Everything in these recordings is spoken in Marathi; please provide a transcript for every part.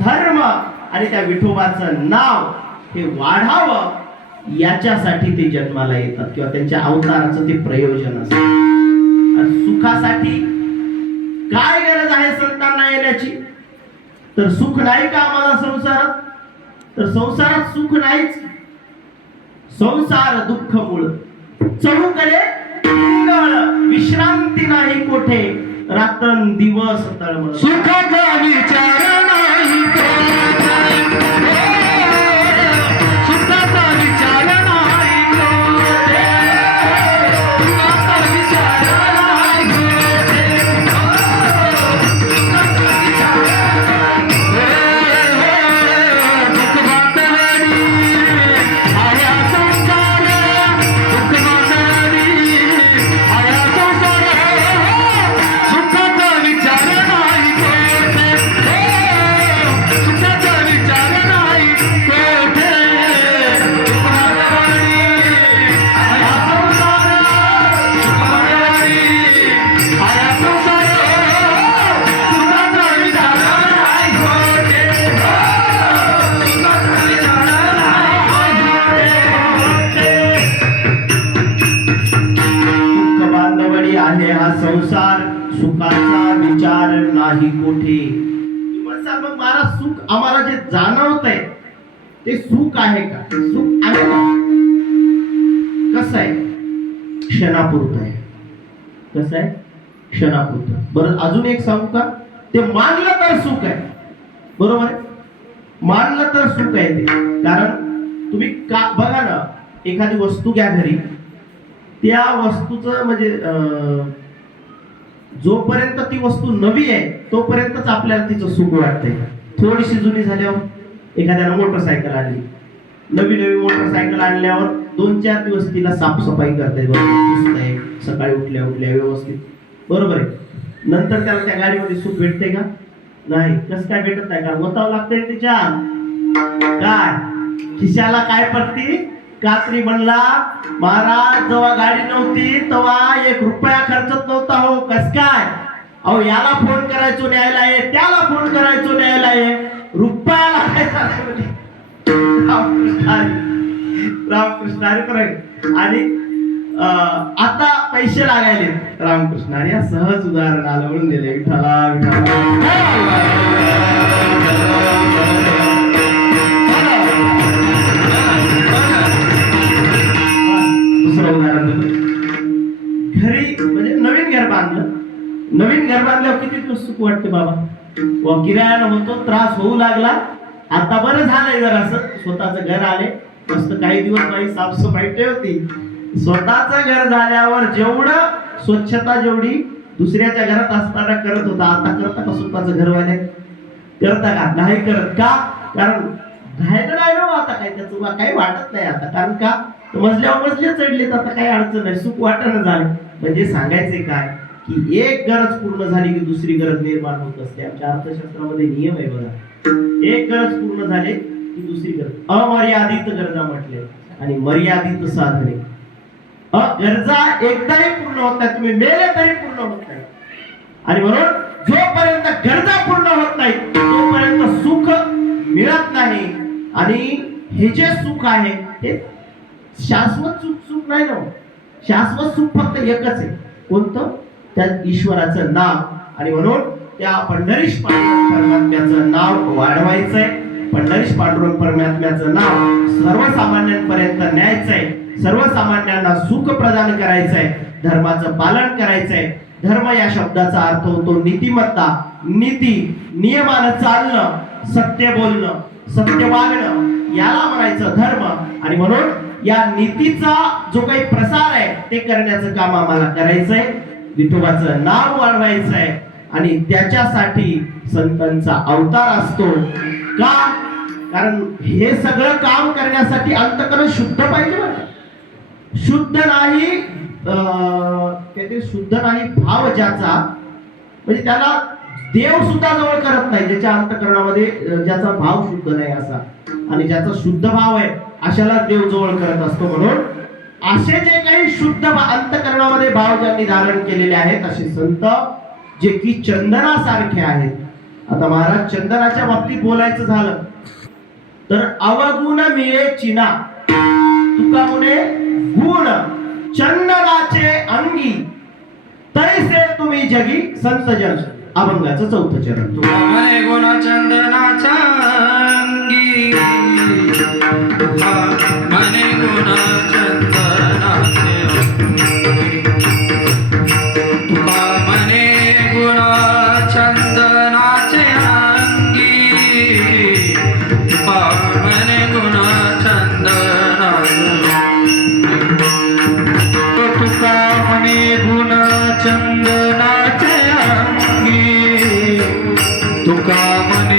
धर्म आणि त्या विठोबाचं नाव हे वाढावं याच्यासाठी ते जन्माला येतात किंवा त्यांच्या अवताराचं ते प्रयोजन असतं। सुखासाठी काय गरज आहे संतांना येण्याची? तर सुख नाही का आम्हाला संसारात? तर संसारात सुख नाहीच। संसार दुःख मूळ चहूकडे विश्रांती नाही कोठे, रात्रं दिवस तळमळ सुखाचा विचार नाही सुखाचा विचार नाही सुखाचा विचार आहे हा संसार, सुखाचा विचार नाही कोठे। मग मला सुख आम्हाला जे जाणवतंय ते सुख आहे का? सुख आहे का? कसं आहे? क्षणापुरतं आहे। कसं आहे? क्षणापुरतं। बरं अजून एक सांगू का? ते मानलं तर सुख आहे, बरोबर आहे? मानलं तर सुख आहे ते। कारण तुम्ही का बघा ना, एखादी वस्तू घ्या घरी, त्या वस्तूचं म्हणजे जोपर्यंत ती वस्तू नवी आहे तोपर्यंतच आपल्याला तिचं सुख वाटतंय। थोडीशी जुनी झाल्यावर एखाद्याला मोटरसायकल आणली, नवी मोटरसायकल आणल्यावर 2-4 दिवस तिला साफसफाई करताय, पुसताय सकाळी उठल्या उठल्या व्यवस्थित, बरोबर आहे? नंतर त्याला त्या गाडीमध्ये सुख भेटते का? नाही। कसं काय भेटत नाही? कारण वतावं लागतंय तिच्या काय खिशाला काय पडती कात्री म्हणला महाराज, जेव्हा गाडी नव्हती तेव्हा 1 रुपया खर्चत नव्हता हो। कस काय? अहो याला फोन करायचो न्यायला ये, त्याला फोन करायचो न्यायला ये, रुपयाला काय झालं? रामकृष्ण हरी खरं। आणि आता पैसे लागायले रामकृष्ण हरी, या सहज उदाहरण आलं म्हणून दिले विठ्ठला विठ्ठला। घरी म्हणजे नवीन घर बांधलं, नवीन घर बांधल्यावर किती दिवस सुख वाटते बाबा? व किरायानं होतो, त्रास होऊ लागला, आता बरं झालंय जरासं स्वतःचं घर आले, मस्त काही दिवस बाई साफसफाई ठेवती। स्वतःचं घर झाल्यावर जेवढं स्वच्छता जेवढी दुसऱ्याच्या घरात असताना करत होता, आता करता का स्वतःचं घरवाले? करता का? नाही करत का? कारण राहायचं नाही ना आता, काय त्याचं काही वाटत नाही आता। कारण का? मजल्यावर मजले चढलेत, आता काही अडचण नाही, सुख वाटणं झालं। म्हणजे सांगायचंय काय की एक गरज पूर्ण झाली की दुसरी गरज निर्माण होत असते। आमच्या अर्थशास्त्रामध्ये नियम आहे बघा, एक गरज पूर्ण झाली की दुसरी गरज, अमर्यादित गरजा म्हटले आणि मर्यादित साधने। गरजा एकदाही पूर्ण होत नाही, तुम्ही मेले तरी पूर्ण होत नाही। आणि म्हणून जोपर्यंत गरजा पूर्ण होत नाही तोपर्यंत सुख मिळत नाही। आणि हे जे सुख आहे ते शाश्वत सुख नाही ना। शाश्वत सुख फक्त एकच आहे, कोणतं? त्यात ईश्वराचं नाव। आणि म्हणून त्या पंढरीश पांडुरंग परमात्म्याचं नाव वाढवायचंय, पंढरीश पांडुरंग परमात्म्याचं नाव सर्वसामान्यांपर्यंत न्यायचंय, सर्वसामान्यांना सुख प्रदान करायचंय, धर्माचं पालन करायचंय। धर्म या शब्दाचा अर्थ होतो नीतिमत्ता, नीती, नियमानं चालणं, सत्य बोलणं, सत्य वागणं, याला म्हणायचं धर्म। आणि म्हणून या नीतीचा जो काही प्रसार आहे ते करण्याचं काम आम्हाला करायचंय, विठोबाचं नाव वाढवायचंय। आणि त्याच्यासाठी संतांचा अवतार असतो का? कारण हे सगळं काम करण्यासाठी अंतःकरण शुद्ध पाहिजे बरं। शुद्ध नाही ते शुद्ध नाही भाव ज्याचा, म्हणजे त्याला देव सुद्धा जवळ करत नाही, ज्याच्या अंतःकरणामध्ये ज्याचा भाव शुद्ध नाही असा, आणि ज्याचा शुद्ध भाव आहे अशाला देव जवळ करत असतो। म्हणून असे जे काही शुद्ध अंतःकरणामध्ये भाव ज्यांनी धारण केलेले आहेत असे संत जे की चंदनासारखे आहेत, आता महाराज चंदनाच्या बाबतीत बोलायचं झालं तर अवगुण मिळे चिना तुका म्हणे गुण चंदनाचे अंगी तैसे तुम्ही जगी संत जन अभंगाचं चौथं चरण. तुका म्हणे गुण चंदनाच्या अंगी तुका म्हणे गुण चंदनाचे अंगी तुका म्हणे गुण चंदनाचे अंगी तुका म्हणे गुण चंदनाचे तुका म्हणे गुण चंदनाचे अंगी तुका म्हणे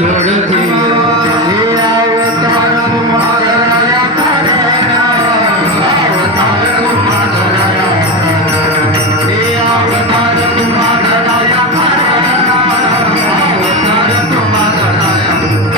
जोडती हे अवतार तुम्हाला दया करणा अवतार तुम्हाला दया हे अवतार तुम्हाला दया करणा अवतार तुम्हाला दया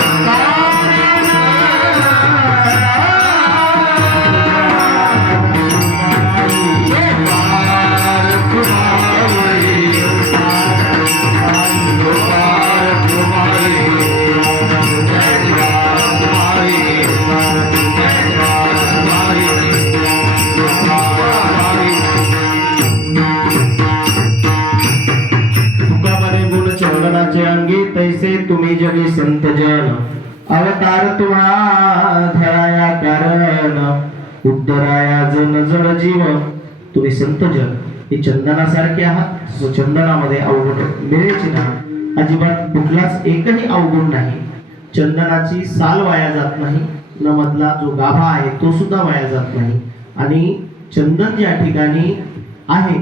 तुकाबरे गुण चंदनाचे अंगी तैसे तुम्ही जगी संत जन अवतार तुम्हा धराया कारण उद्धराया जन जड जीव तुम्ही संत जन हे चंदनासारखे आहात जो चंदनामध्ये अवघड मिळेची ना अजिबात कुठलाच एकही अवगुण नाही चंदनाची साल वाया जात नाही न मधला जो गाभा आहे तो सुद्धा वाया जात नाही आणि चंदन ज्या ठिकाणी आहे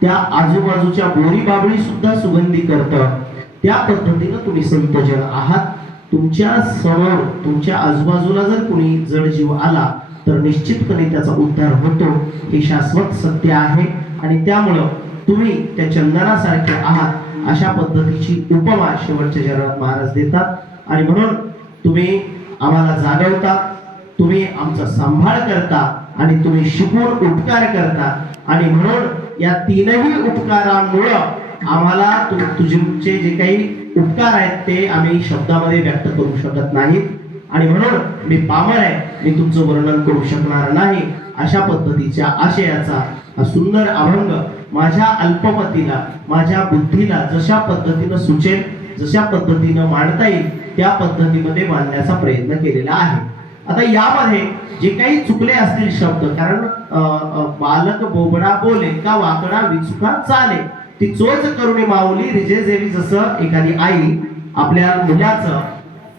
त्या आजूबाजूच्या बोरी बाबळी सुद्धा सुगंधी करतं त्या पद्धतीनं तुम्ही संतजन आहात तुमच्या समोर तुमच्या आजूबाजूला जर कोणी जड जीव आला तर निश्चितपणे त्याचा उद्धार होतो हे शाश्वत सत्य आहे आणि त्यामुळं तुम्ही त्या चंदनासारखे आहात अशा पद्धतीची उपमा शेवटच्या चरणात महाराज देतात आणि म्हणून तुम्ही आम्हाला जागवता तुम्ही आमचा सांभाळ करता आणि तुम्ही शिकवून उपकार करता आणि म्हणून या तीनही उपकारांमुळं आम्हाला तुमचे जे काही उपकार आहेत ते आम्ही शब्दामध्ये व्यक्त करू शकत नाहीत आणि म्हणून मी पामर आहे मी तुमचं वर्णन करू शकणार नाही अशा पद्धतीच्या आशयाचा हा सुंदर अभंग माझ्या अल्पमतीला माझ्या बुद्धीला जशा पद्धतीनं सुचेल जशा पद्धतीनं मांडता येईल त्या पद्धतीमध्ये मांडण्याचा प्रयत्न केलेला आहे आता यामध्ये जे काही चुकले असतील शब्द कारण बालक बोबडा बोले का वाकडा विचुका चाले ती चोच करुणी माऊली रिजे जेवी जसं एखादी आई आपल्या मुलाचं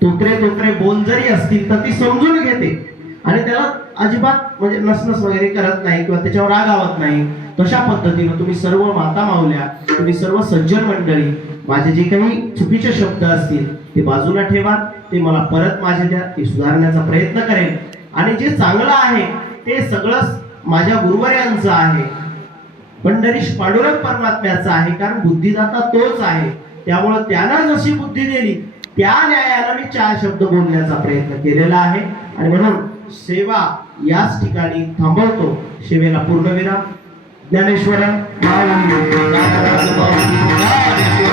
तोत्रे बोल जरी असतील तर ती समजून घेते आणि त्याला अजिबात म्हणजे नसनस वगैरे करत नाही किंवा त्याच्यावर रागावत नाही तशा पद्धतीनं तुम्ही सर्व माता माऊल्या तुम्ही सर्व सज्जन मंडळी माझे जे काही चुकीचे शब्द असतील ते बाजूला ठेवा ते मला परत माझ्या द्या ते सुधारण्याचा प्रयत्न करेन आणि जे चांगलं आहे ते सगळं माझ्या गुरुवर्यांचं आहे पंढरीश पांडुरंग परमात्म्याचं आहे कारण बुद्धिदाता तोच आहे त्यामुळे त्यानं जशी बुद्धी दिली त्या न्यायाला मी 4 शब्द बोलण्याचा प्रयत्न केलेला आहे आणि म्हणून सेवा याच ठिकाणी थांबवतो सेवेला पूर्णविराम ज्ञानेश्वर